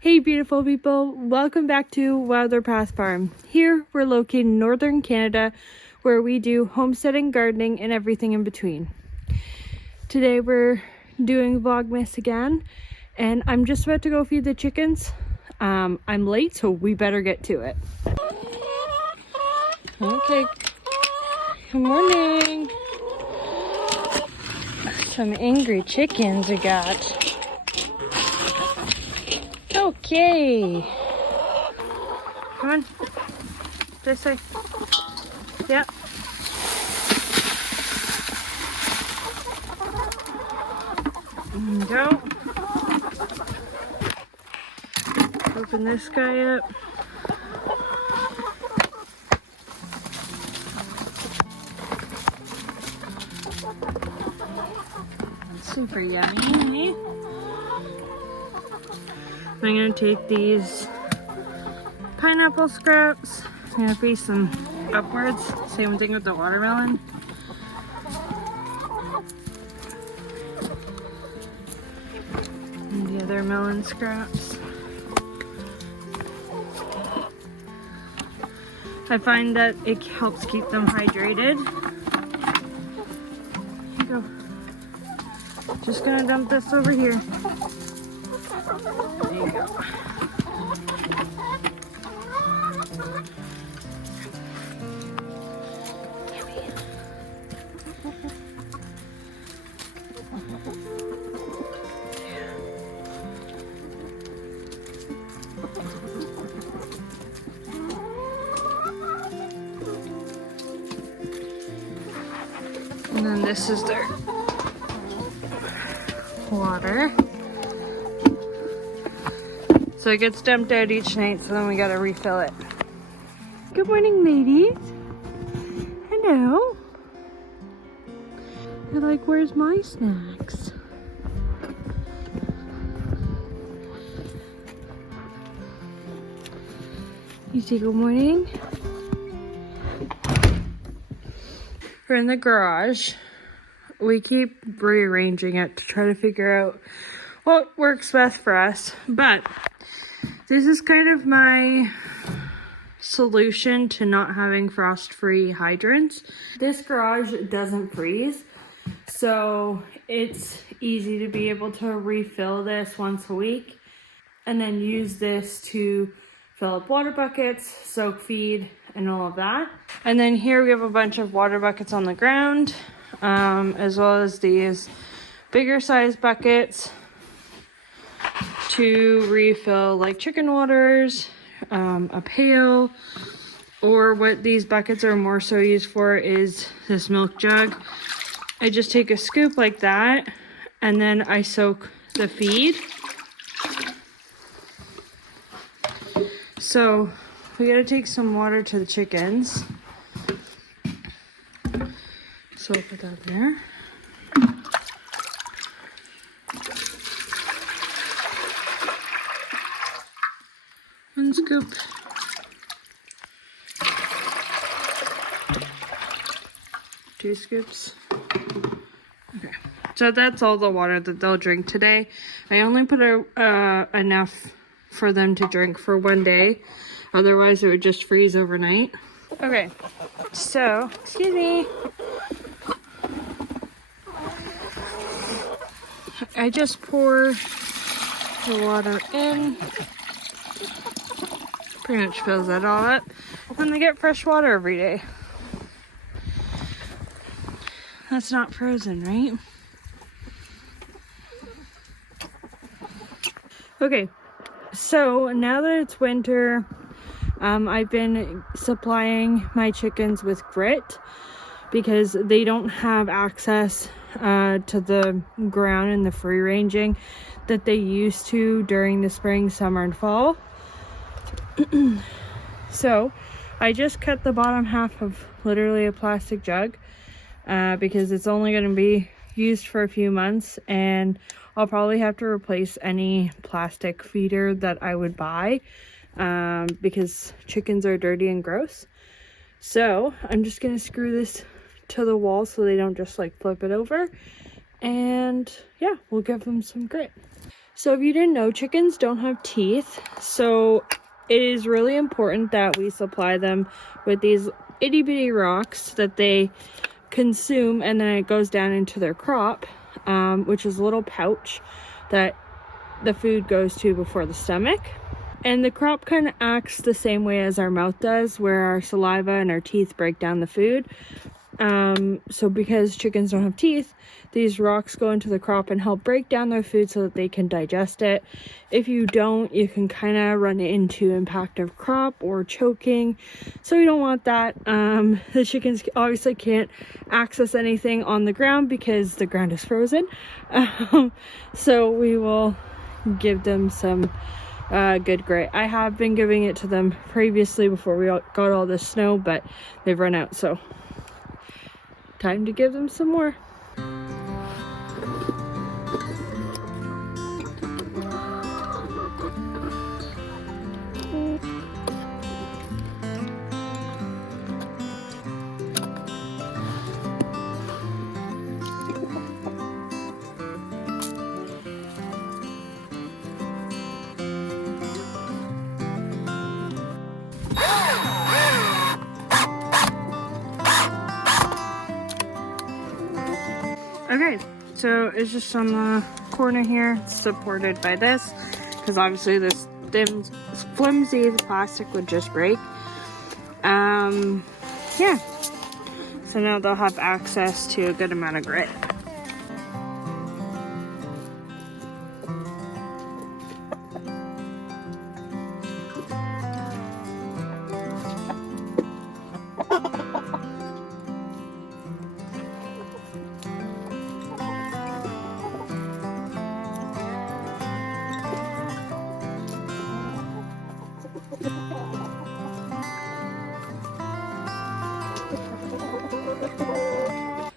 Hey beautiful people, welcome back to Wilder Path Farm. Here we're located in northern Canada where we do homesteading, gardening, and everything in between. Today we're doing Vlogmas again and I'm just about to go feed the chickens. I'm late, so we better get to it. Okay, good morning. Some angry chickens we got. Okay. Come on. This way. Yep. Go. Open this guy up. Super yummy. I'm gonna take these pineapple scraps. I'm gonna face them upwards. Same thing with the watermelon. And the other melon scraps. I find that it helps keep them hydrated. Here you go. Just gonna dump this over here. There you go. And then this is their water. So it gets dumped out each night, so then we gotta refill it. Good morning, ladies. Hello. You're like, where's my snacks? You say good morning. We're in the garage. We keep rearranging it to try to figure out what works best for us, but this is kind of my solution to not having frost-free hydrants. This garage doesn't freeze, so it's easy to be able to refill this once a week and then use this to fill up water buckets, soak feed, and all of that. And then here we have a bunch of water buckets on the ground, as well as these bigger size buckets to refill like chicken waters, a pail, or what these buckets are more so used for is this milk jug. I just take a scoop like that and then I soak the feed. So we gotta take some water to the chickens. So I'll put that there. One scoop. Two scoops. Okay, so that's all the water that they'll drink today. I only put enough for them to drink for one day. Otherwise, it would just freeze overnight. Okay, so, excuse me. I just pour the water in. Pretty much fills that all up. And they get fresh water every day. That's not frozen, right? Okay, so now that it's winter, I've been supplying my chickens with grit because they don't have access to the ground and the free ranging that they used to during the spring, summer, and fall. So I just cut the bottom half of literally a plastic jug because it's only going to be used for a few months, and I'll probably have to replace any plastic feeder that I would buy because chickens are dirty and gross. So I'm just going to screw this to the wall so they don't just like flip it over, and yeah, we'll give them some grit. So if you didn't know, chickens don't have teeth, so it is really important that we supply them with these itty bitty rocks that they consume, and then it goes down into their crop, which is a little pouch that the food goes to before the stomach. And the crop kind of acts the same way as our mouth does, where our saliva and our teeth break down the food. So because chickens don't have teeth, these rocks go into the crop and help break down their food so that they can digest it. If you don't, you can kind of run into impacted crop or choking. So we don't want that. The chickens obviously can't access anything on the ground because the ground is frozen. So we will give them some good grit. I have been giving it to them previously before we got all this snow, but they've run out, so time to give them some more. Okay, so it's just on the corner here. It's supported by this, because obviously this flimsy plastic would just break. Yeah. So now they'll have access to a good amount of grit.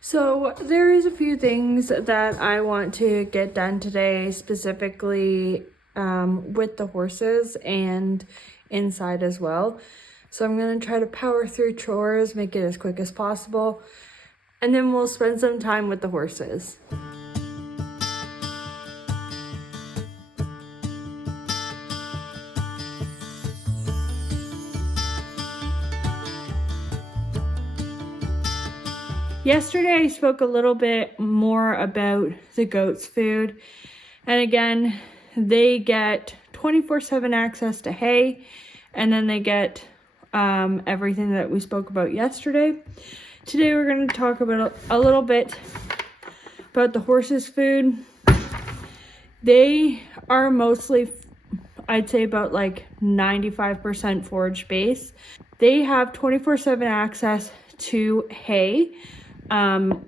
So there is a few things that I want to get done today, specifically with the horses and inside as well. So I'm going to try to power through chores, make it as quick as possible, and then we'll spend some time with the horses. Yesterday I spoke a little bit more about the goats' food, and again, they get 24/7 access to hay, and then they get everything that we spoke about yesterday. Today we're going to talk about a little bit about the horses' food. They are mostly, I'd say about like 95% forage based. They have 24/7 access to hay,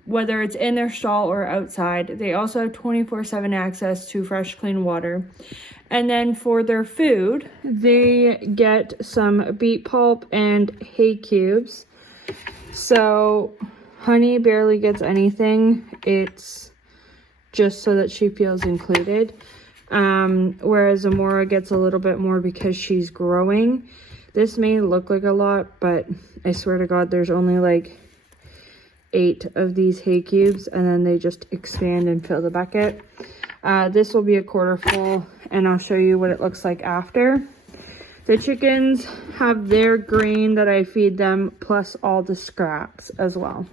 whether it's in their stall or outside. They also have 24/7 access to fresh, clean water. And then for their food, they get some beet pulp and hay cubes. So Honey barely gets anything. It's just so that she feels included. Whereas Amora gets a little bit more because she's growing. This may look like a lot, but I swear to God, there's only like 8 of these hay cubes, and then they just expand and fill the bucket. This will be a quarter full, and I'll show you what it looks like after. The chickens have their grain that I feed them, plus all the scraps as well.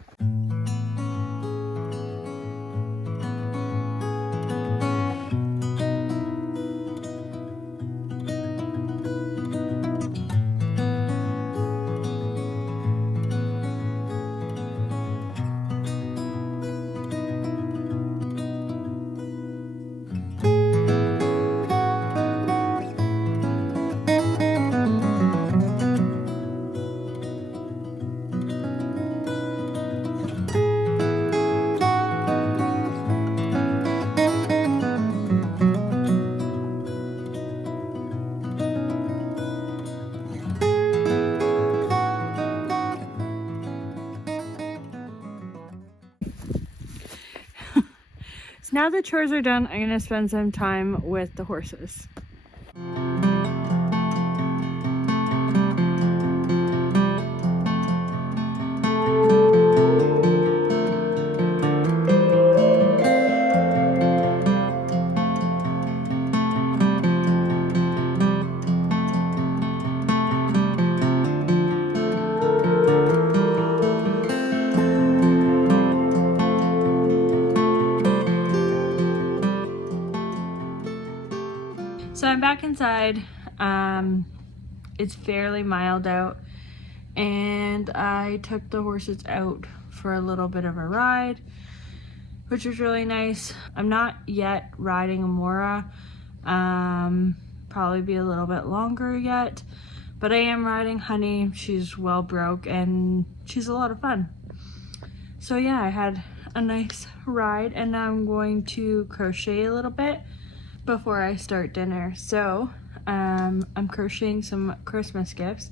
So now the chores are done, I'm gonna spend some time with the horses. back inside. It's fairly mild out, and I took the horses out for a little bit of a ride, which was really nice. I'm not yet riding Amora. Probably be a little bit longer yet, but I am riding Honey. She's well broke and she's a lot of fun. So yeah, I had a nice ride, and now I'm going to crochet a little bit before I start dinner. So I'm crocheting some Christmas gifts,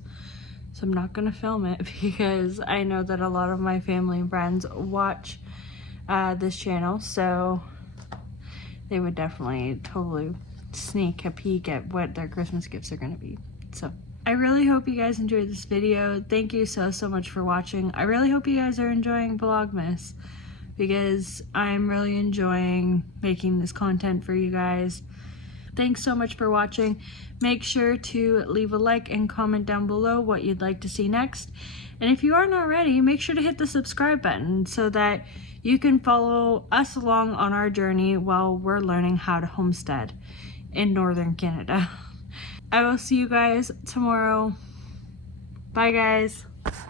so I'm not gonna film it because I know that a lot of my family and friends watch this channel, so they would definitely totally sneak a peek at what their Christmas gifts are gonna be. So I really hope you guys enjoyed this video. Thank you so much for watching. I really hope you guys are enjoying Vlogmas, because I'm really enjoying making this content for you guys. Thanks so much for watching. Make sure to leave a like and comment down below what you'd like to see next. And if you aren't already, make sure to hit the subscribe button so that you can follow us along on our journey while we're learning how to homestead in northern Canada. I will see you guys tomorrow. Bye guys.